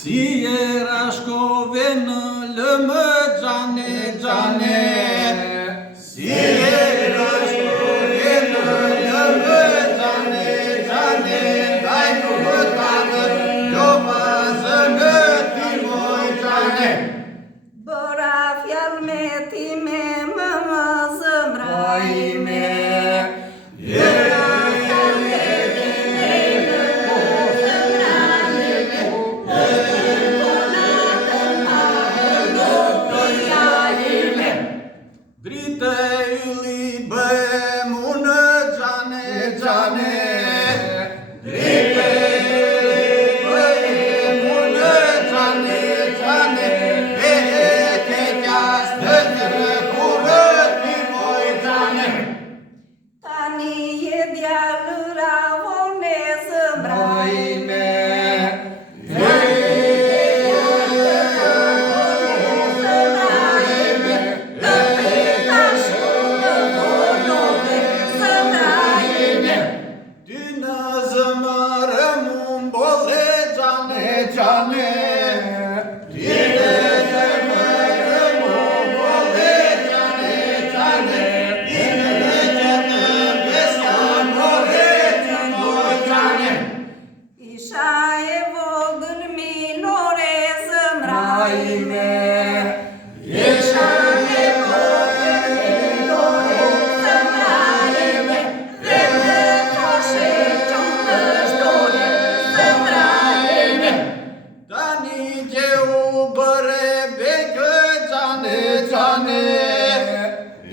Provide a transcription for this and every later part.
Si era shkove në lëmë gjane, gjane. Si era shkove në lëmë gjane, gjane. Daj në tanë, jo vazë në ti moj gjane. Bëra fjallë me ti me më zëmra ime. Dritë yli bëhem unë gjane, gjane. Dritë yli bëhem unë gjane, gjane. E ke qas të të kurët ti moj gjane. Tani je djallëra vone zëmra ime. Isha e vogël milore zëmra ime. Isha e vogël milore zëmra ime. Dhe të koshe qënë shtore zëmra ime. Tani që u bëre bekë gjane, gjane.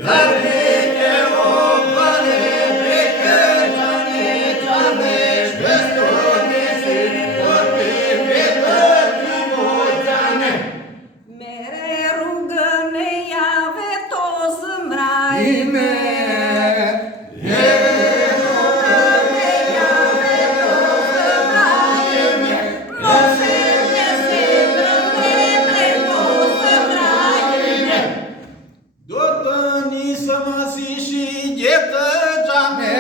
Tani që u bëre bekë gjane, gjane. Shpestoni si përpi vetë ti moj gjane. Mere rrugën e jave to zëmra ime. Do të nisëm si shi gjetë gjane,